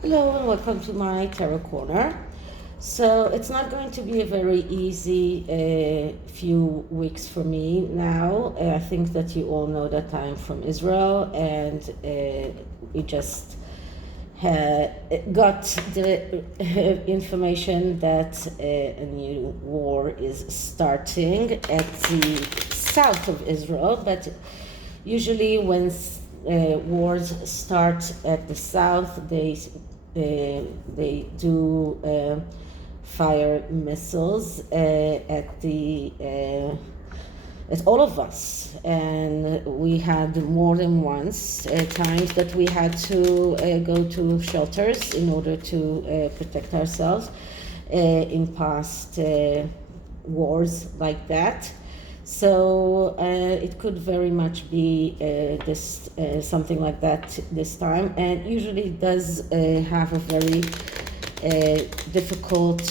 Hello and welcome to my Tarot Corner. So it's not going to be a very easy few weeks for me now. I think that you all know that I'm from Israel and we just got the information that a new war is starting at the south of Israel, but usually when wars start at the south, they do fire missiles at all of us, and we had more than once times that we had to go to shelters in order to protect ourselves in past wars like that. So it could very much be this something like that this time, and usually it does have a very difficult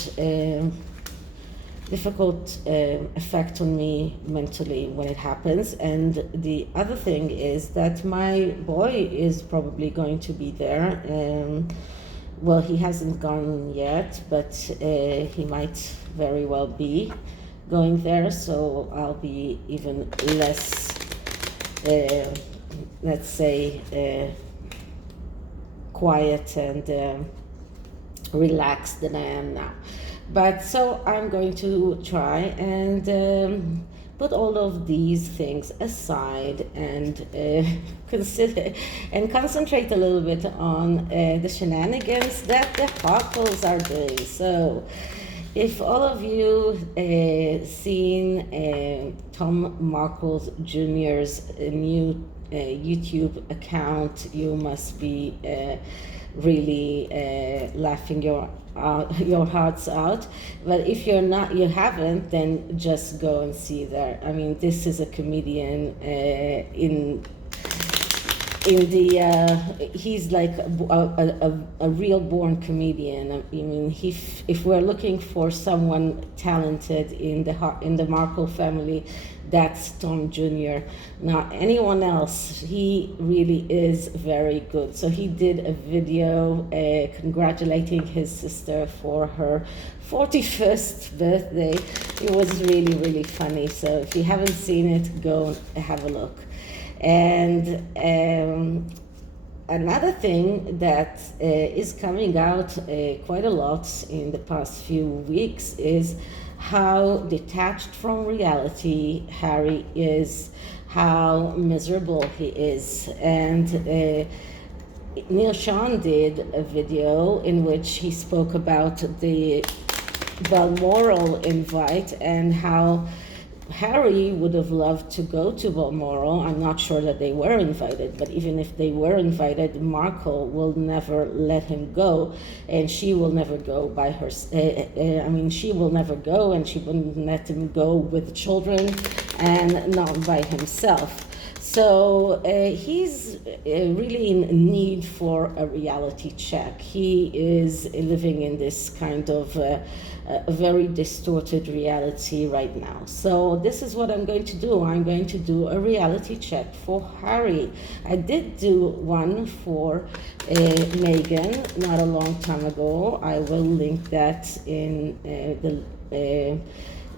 effect on me mentally when it happens. And the other thing is that my boy is probably going to be there. Well, he hasn't gone yet, but he might very well be going there, so I'll be even less, let's say, quiet and relaxed than I am now. But so I'm going to try and put all of these things aside and consider and concentrate a little bit on the shenanigans that the Markles are doing. So if all of you seen Tom Markle Jr.'s new YouTube account, you must be really laughing your hearts out. But if you haven't, then just go and see there. I mean, this is a comedian in the he's like a real born comedian. I mean, if we're looking for someone talented in the Markle family, that's Tom Jr., not anyone else. He really is very good. So he did a video congratulating his sister for her 41st birthday. It was really, really funny. So if you haven't seen it, go have a look. And another thing that is coming out quite a lot in the past few weeks is how detached from reality Harry is, how miserable he is. And Neil Sean did a video in which he spoke about the Balmoral invite and how Harry would have loved to go to Balmoral. I'm not sure that they were invited, but even if they were invited, Markle will never let him go, and she will never go by her. She will never go, and she wouldn't let him go with children, and not by himself. So he's really in need for a reality check. He is living in this kind of a very distorted reality right now. So this is what I'm going to do. I'm going to do a reality check for Harry. I did do one for Meghan not a long time ago. I will link that in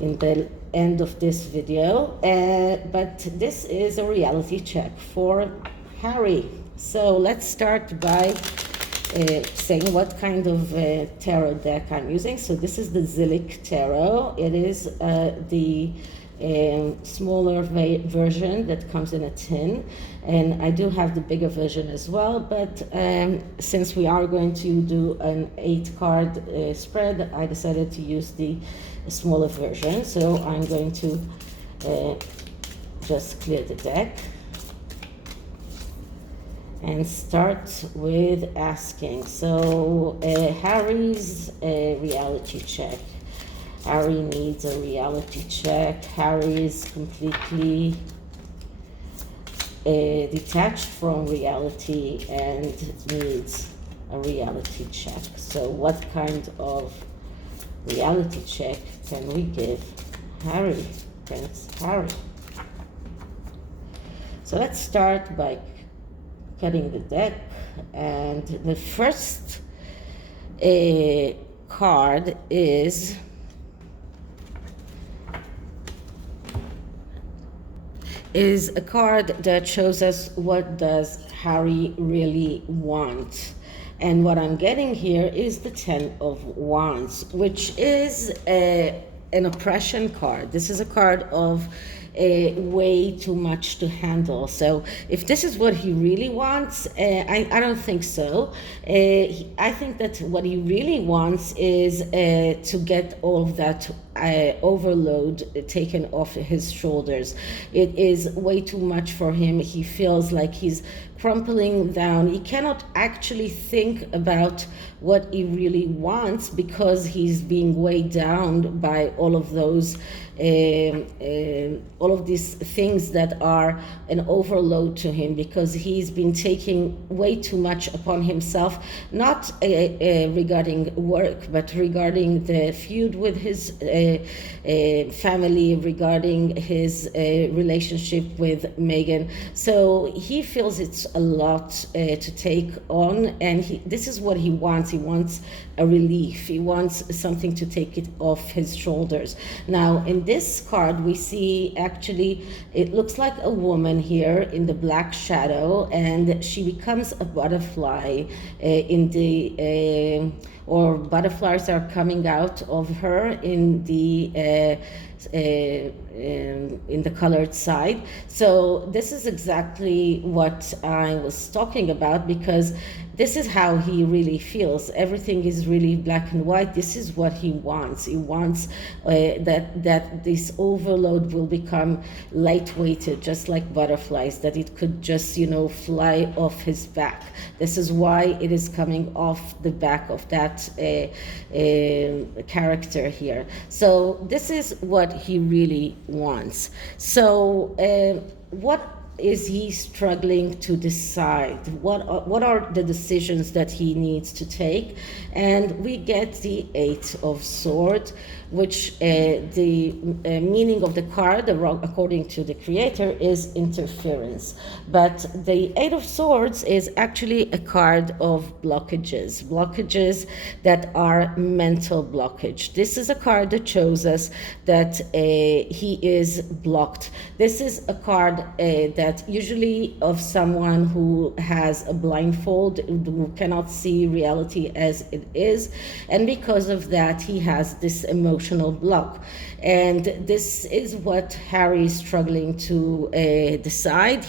the end of this video, but this is a reality check for Harry. So let's start by saying what kind of tarot deck I'm using. So this is the ZILLICH tarot. It is the smaller version that comes in a tin, and I do have the bigger version as well, but since we are going to do an 8-card spread, I decided to use the smaller version. So I'm going to just clear the deck and start with asking. So Harry's reality check. Harry needs a reality check. Harry is completely detached from reality and needs a reality check. So what kind of reality check can we give Harry? Prince Harry. So let's start by cutting the deck, and the first card is a card that shows us what does Harry really want. And what I'm getting here is the Ten of Wands, which is an oppression card. This is a card of way too much to handle. So if this is what he really wants, I don't think so. I think that what he really wants is to get all of that overload taken off his shoulders. It is way too much for him. He feels like he's crumpling down. He cannot actually think about what he really wants because he's being weighed down by all of those all of these things that are an overload to him, because he's been taking way too much upon himself, not regarding work, but regarding the feud with his family, regarding his relationship with Meghan. So he feels it's a lot to take on, and this is what he wants. He wants a relief. He wants something to take it off his shoulders. Now, in this card, we see actually, it looks like a woman here in the black shadow, and she becomes a butterfly in the, or butterflies are coming out of her in the in the colored side. So this is exactly what I was talking about, because this is how he really feels. Everything is really black and white. This is what he wants. He wants that this overload will become lightweighted, just like butterflies, that it could just, fly off his back. This is why it is coming off the back of that character here. So this is what he really wants. So what is he struggling to decide? What are the decisions that he needs to take? And we get the Eight of Swords, which the meaning of the card, according to the creator, is interference. But the Eight of Swords is actually a card of blockages that are mental blockage. This is a card that shows us that he is blocked. This is a card that usually of someone who has a blindfold, who cannot see reality as it is, and because of that he has this emotional block. And this is what Harry is struggling to decide.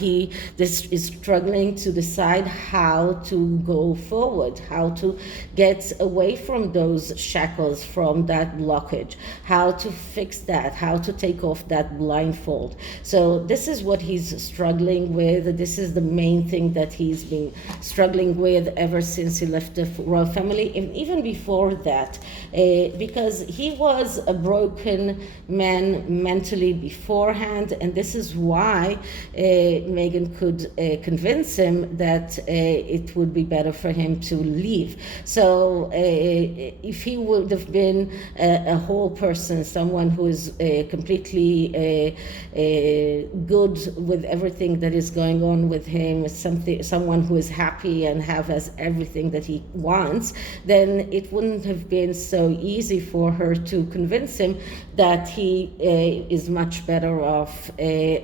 This is struggling to decide how to go forward, how to get away from those shackles, from that blockage, how to fix that, how to take off that blindfold. So this is what he's struggling with. This is the main thing that he's been struggling with ever since he left the royal family, and even before that, because he was a broken man mentally beforehand, and this is why Meghan could convince him that it would be better for him to leave. So if he would have been a whole person, someone who is completely good with everything that is going on with him, someone who is happy and has everything that he wants, then it wouldn't have been so easy for her to convince him that he is much better off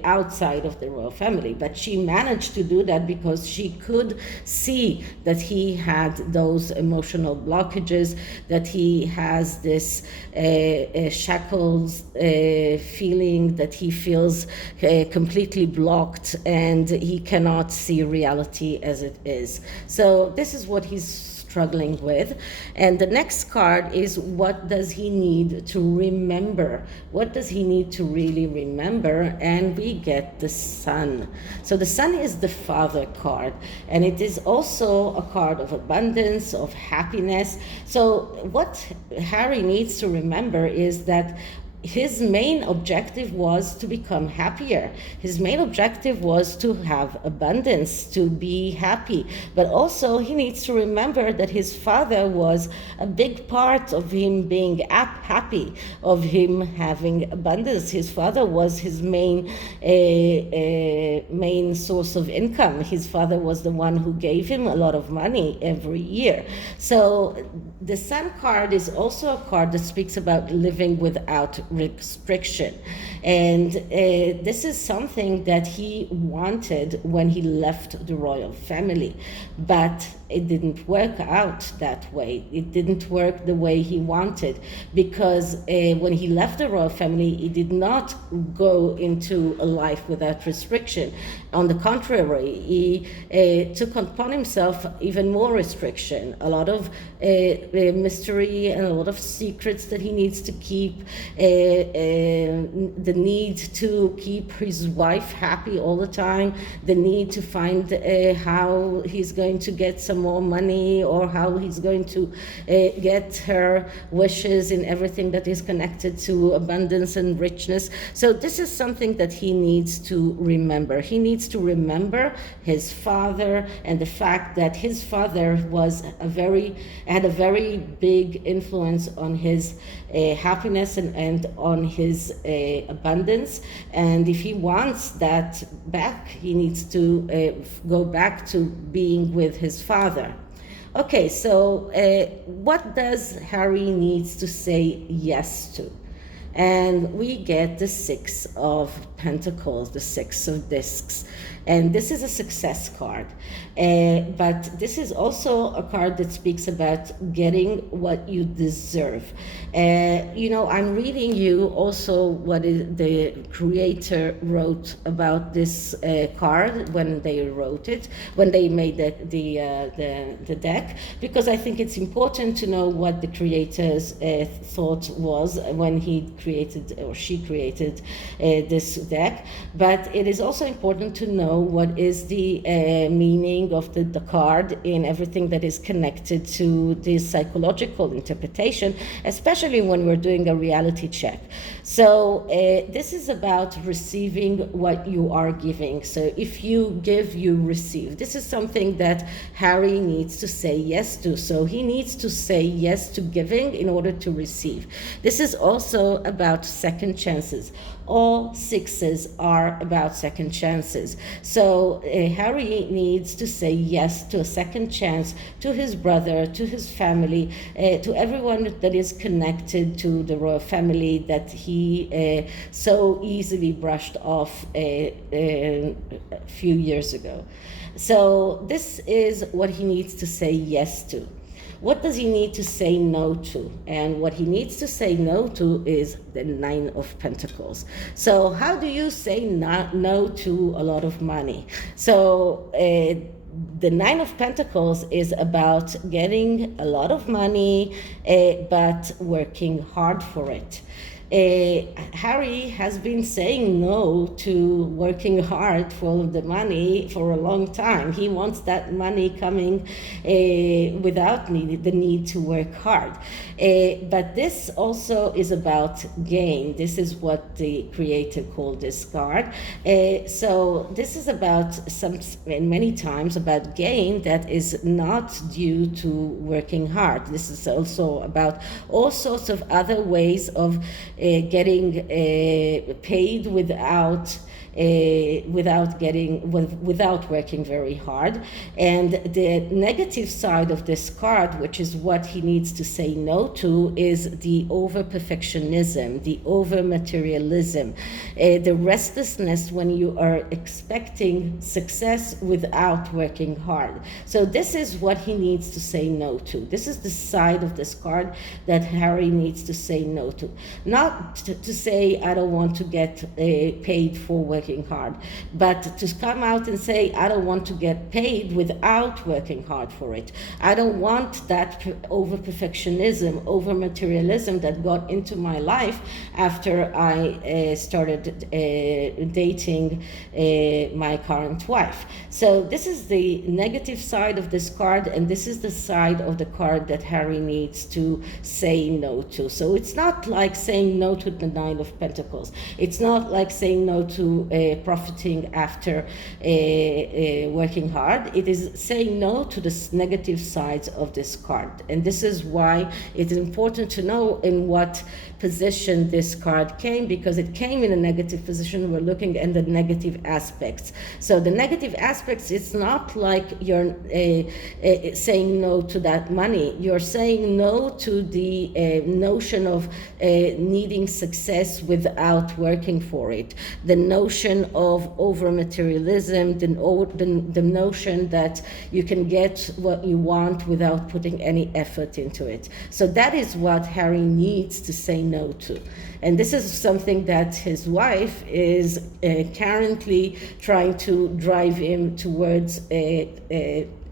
outside of the royal family. But she managed to do that because she could see that he had those emotional blockages, that he has this shackles feeling, that he feels completely blocked and he cannot see reality as it is. So this is what he's struggling with. And the next card is, what does he need to remember? What does he need to really remember? And we get the Sun. So the Sun is the Father card, and it is also a card of abundance, of happiness. So what Harry needs to remember is that his main objective was to become happier. His main objective was to have abundance, to be happy. But also he needs to remember that his father was a big part of him being happy, of him having abundance. His father was his main source of income. His father was the one who gave him a lot of money every year. So the Sun card is also a card that speaks about living without restriction. And this is something that he wanted when he left the royal family. But it didn't work out that way. It didn't work the way he wanted, because when he left the royal family, he did not go into a life without restriction. On the contrary, he took upon himself even more restriction, a lot of mystery and a lot of secrets that he needs to keep, the need to keep his wife happy all the time, the need to find how he's going to get some more money, or how he's going to get her wishes in everything that is connected to abundance and richness. So this is something that he needs to remember. He needs to remember his father, and the fact that his father had a very big influence on his happiness and on his abundance. And if he wants that back, he needs to go back to being with his father. Okay, so what does Harry needs to say yes to? And we get the Six of Pentacles, the Six of Discs. And this is a success card. But this is also a card that speaks about getting what you deserve. I'm reading you also what the creator wrote about this card when they wrote it, when they made the deck, because I think it's important to know what the creator's thought was when he created, or she created, this deck. But it is also important to know what is the meaning of the card in everything that is connected to this psychological interpretation, especially when we're doing a reality check. So this is about receiving what you are giving. So if you give, you receive. This is something that Harry needs to say yes to. So he needs to say yes to giving in order to receive. This is also about second chances. All sixes are about second chances. So Harry needs to say yes to a second chance, to his brother, to his family, to everyone that is connected to the royal family that he so easily brushed off a few years ago. So this is what he needs to say yes to. What does he need to say no to? And what he needs to say no to is the Nine of Pentacles. So how do you say no to a lot of money? So the Nine of Pentacles is about getting a lot of money, but working hard for it. Harry has been saying no to working hard for all of the money for a long time. He wants that money coming without the need to work hard. But this also is about gain. This is what the creator called this card. So this is about many times about gain that is not due to working hard. This is also about all sorts of other ways of getting paid without working very hard. And the negative side of this card, which is what he needs to say no to, is the over perfectionism, the over materialism, the restlessness when you are expecting success without working hard. So this is what he needs to say no to. This is the side of this card that Harry needs to say no to. Not to say, I don't want to get paid for working hard. But to come out and say, I don't want to get paid without working hard for it. I don't want that over perfectionism, over materialism that got into my life after I started dating my current wife. So this is the negative side of this card, and this is the side of the card that Harry needs to say no to. So it's not like saying no to the Nine of Pentacles. It's not like saying no to profiting after working hard. It is saying no to the negative sides of this card. And this is why it's important to know in what position this card came, because it came in a negative position. We're looking at the negative aspects. So the negative aspects, it's not like you're saying no to that money. You're saying no to the notion of needing success without working for it. The notion of over materialism, the notion that you can get what you want without putting any effort into it. So that is what Harry needs to say no to. And this is something that his wife is currently trying to drive him towards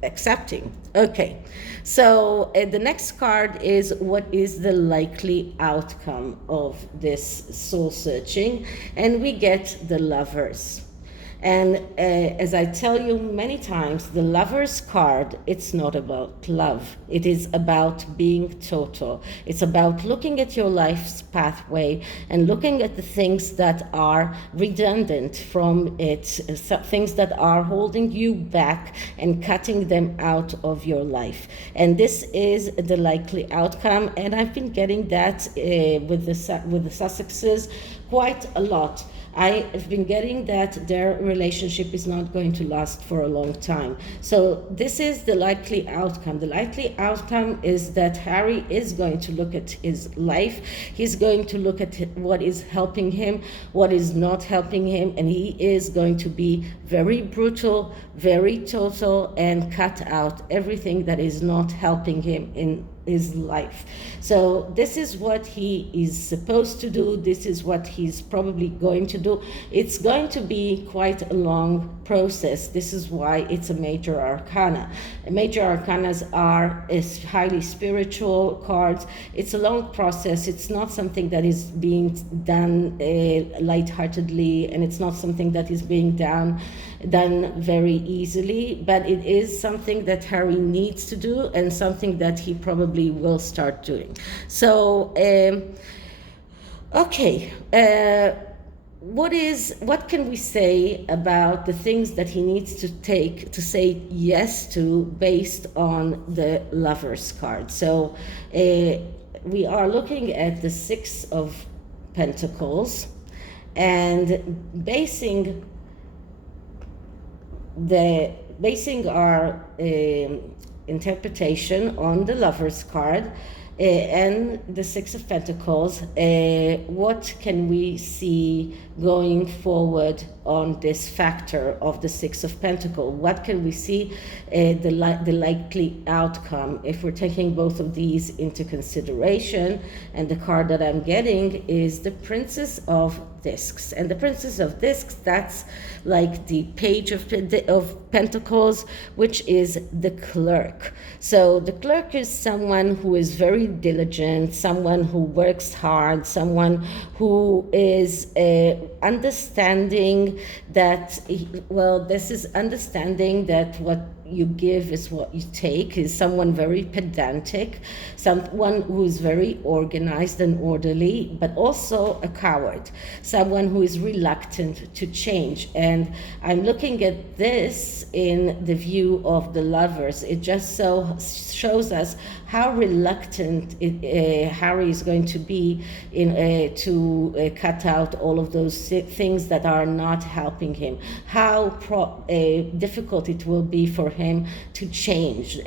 accepting. Okay, so the next card is what is the likely outcome of this soul searching, and we get the Lovers. And as I tell you many times, the Lovers card, it's not about love. It is about being total. It's about looking at your life's pathway and looking at the things that are redundant from it, things that are holding you back and cutting them out of your life. And this is the likely outcome. And I've been getting that with the Sussexes quite a lot. I have been getting that their relationship is not going to last for a long time. So this is the likely outcome. The likely outcome is that Harry is going to look at his life. He's going to look at what is helping him, what is not helping him, and he is going to be very brutal, very total, and cut out everything that is not helping him in his life. So this is what he is supposed to do. This is what he's probably going to do. It's going to be quite a long process. This is why it's a major arcana. Major arcanas are highly spiritual cards. It's a long process. It's not something that is being done lightheartedly, and it's not something that is being done very easily, but it is something that Harry needs to do and something that he probably will start doing. So, okay. What can we say about the things that he needs to say yes to based on the Lovers card? So we are looking at the Six of Pentacles and basing our interpretation on the Lovers card and the Six of Pentacles. What can we see going forward on this factor of the Six of Pentacles? What can we see the likely outcome if we're taking both of these into consideration? And the card that I'm getting is the Princess of Discs. And the Princess of Discs, that's like the Page of Pentacles, which is the clerk. So the clerk is someone who is very diligent, someone who works hard, someone who is understanding that, this is understanding that what you give is what you take, is someone very pedantic, someone who is very organized and orderly, but also a coward, someone who is reluctant to change. And I'm looking at this in the view of the Lovers. It just so shows us how reluctant Harry is going to be to cut out all of those things that are not helping him, how difficult it will be for him to change.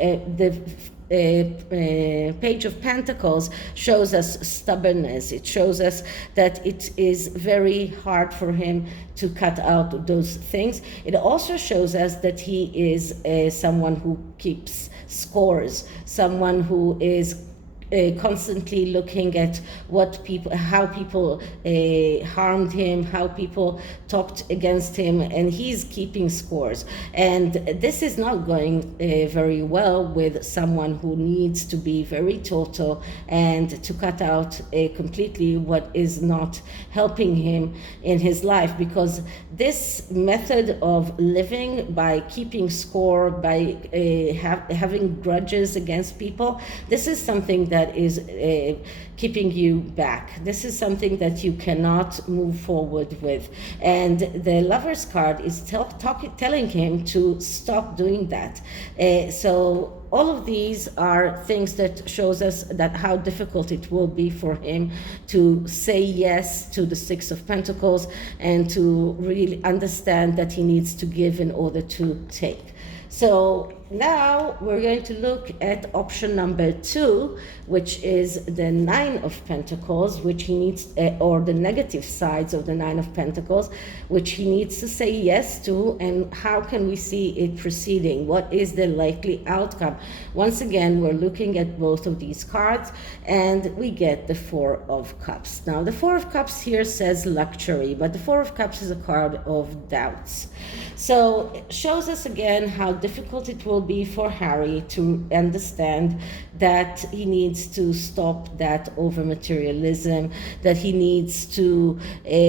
The Page of Pentacles shows us stubbornness. It shows us that it is very hard for him to cut out those things. It also shows us that he is someone who keeps scores, someone who is constantly looking at how people harmed him, how people talked against him, and he's keeping scores. And this is not going very well with someone who needs to be very total and to cut out completely what is not helping him in his life, because this method of living by keeping score, by having grudges against people, this is something that is keeping you back. This is something that you cannot move forward with. And the Lover's card is telling him to stop doing that. So all of these are things that shows us that how difficult it will be for him to say yes to the Six of Pentacles and to really understand that he needs to give in order to take. So now we're going to look at option number 2, which is the Nine of Pentacles, which he needs, or the negative sides of the Nine of Pentacles, which he needs to say yes to, and how can we see it proceeding? What is the likely outcome? Once again, we're looking at both of these cards, and we get the Four of Cups. Now, the Four of Cups here says luxury, but the Four of Cups is a card of doubts. So it shows us again how difficult it will be for Harry to understand that he needs to stop that over materialism, that he needs to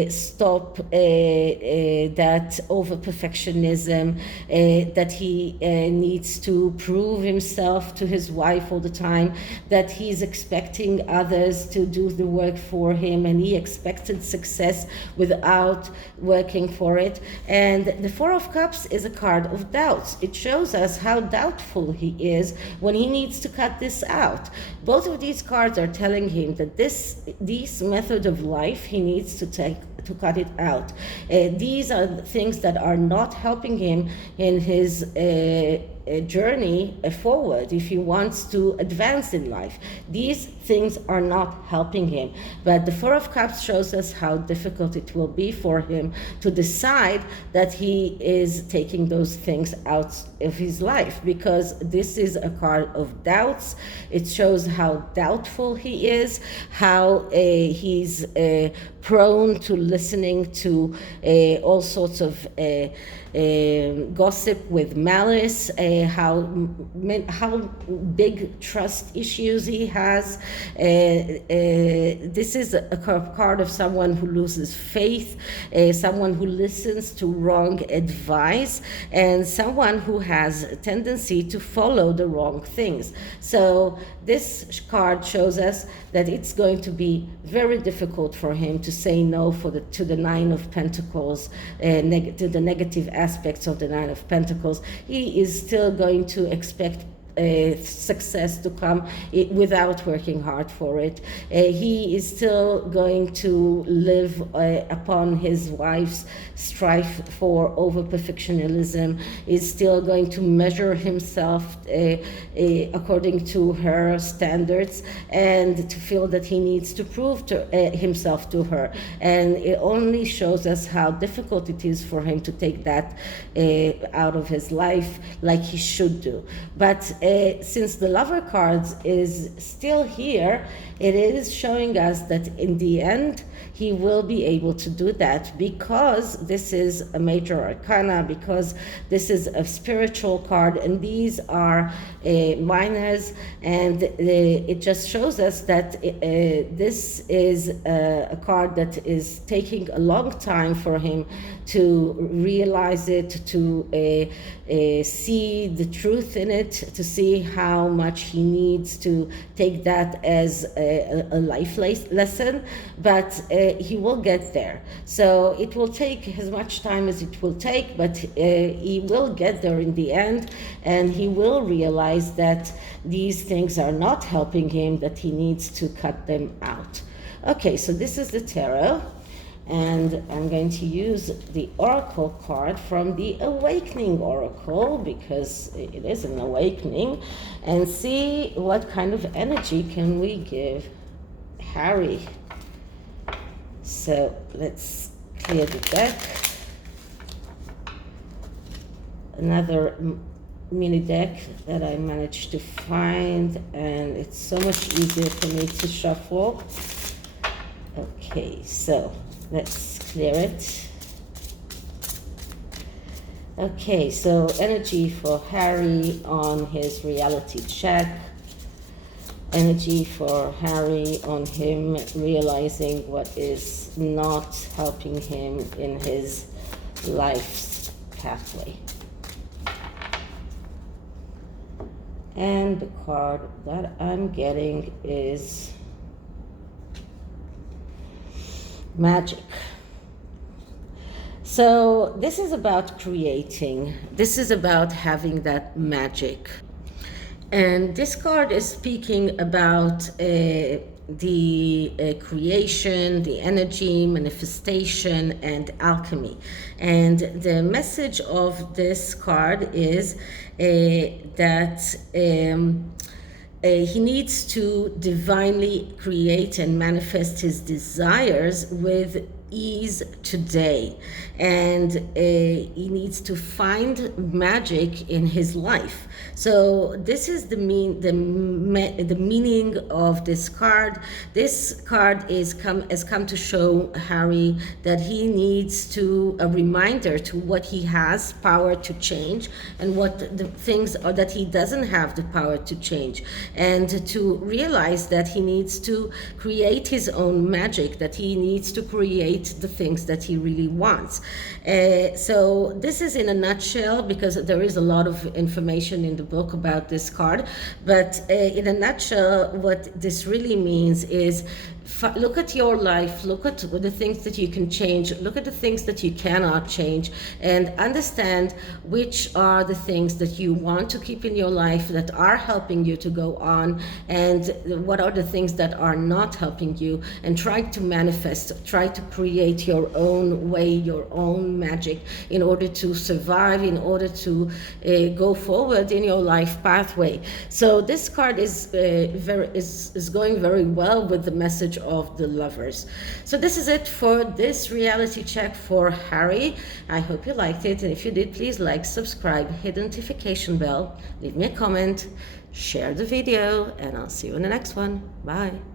stop that over perfectionism, that he needs to prove himself to his wife all the time, that he's expecting others to do the work for him, and he expected success without working for it. And the Four of Cups is a card of doubts. It shows us how doubtful he is when he needs to cut this out. Both of these cards are telling him that this method of life he needs to cut it out. These are the things that are not helping him in his journey forward if he wants to advance in life. These things are not helping him. But the Four of Cups shows us how difficult it will be for him to decide that he is taking those things out of his life, because this is a card of doubts. It shows how doubtful he is, how he's prone to listening to all sorts of gossip with malice, how big trust issues he has. This is a card of someone who loses faith, someone who listens to wrong advice, and someone who has a tendency to follow the wrong things. So this card shows us that it's going to be very difficult for him to say no to the Nine of Pentacles, to the negative aspects of the Nine of Pentacles. He is still going to expect success to come without working hard for it. He is still going to live upon his wife's strife for over perfectionism, is still going to measure himself according to her standards, and to feel that he needs to prove himself to her. And it only shows us how difficult it is for him to take that out of his life like he should do. But since the Lover cards is still here, it is showing us that in the end he will be able to do that, because this is a major arcana, because this is a spiritual card, and these are minors, and it just shows us that this is a card that is taking a long time for him to realize it, to see the truth in it, to see how much he needs to take that as a life lesson, but he will get there. So it will take as much time as it will take, but he will get there in the end, and he will realize that these things are not helping him, that he needs to cut them out. Okay, so this is the tarot, and I'm going to use the Oracle card from the Awakening Oracle, because it is an awakening, and see what kind of energy can we give Harry. So let's clear the deck. Another mini deck that I managed to find, and it's so much easier for me to shuffle. Okay, so let's clear it. Okay, so energy for Harry on his reality check. Energy for Harry on him realizing what is not helping him in his life's pathway. And the card that I'm getting is Magic. So this is about creating. This is about having that magic. And this card is speaking about the creation, the energy, manifestation, and alchemy. And the message of this card is that he needs to divinely create and manifest his desires with ease today, and he needs to find magic in his life. So this is the meaning of this card. This card has come to show Harry that he needs to a reminder to what he has power to change and what the things are that he doesn't have the power to change, and to realize that he needs to create his own magic, that he needs to create the things that he really wants. So this is in a nutshell, because there is a lot of information in the book about this card, but in a nutshell, what this really means is look at your life, look at the things that you can change, look at the things that you cannot change, and understand which are the things that you want to keep in your life that are helping you to go on, and what are the things that are not helping you, and try to manifest, try to create your own way, your own magic, in order to survive, in order to go forward in your life pathway. So this card is going very well with the message of the Lovers. So this is it for this reality check for Harry. I hope you liked it, and if you did, please like, subscribe, hit the notification bell, leave me a comment, share the video, and I'll see you in the next one. Bye.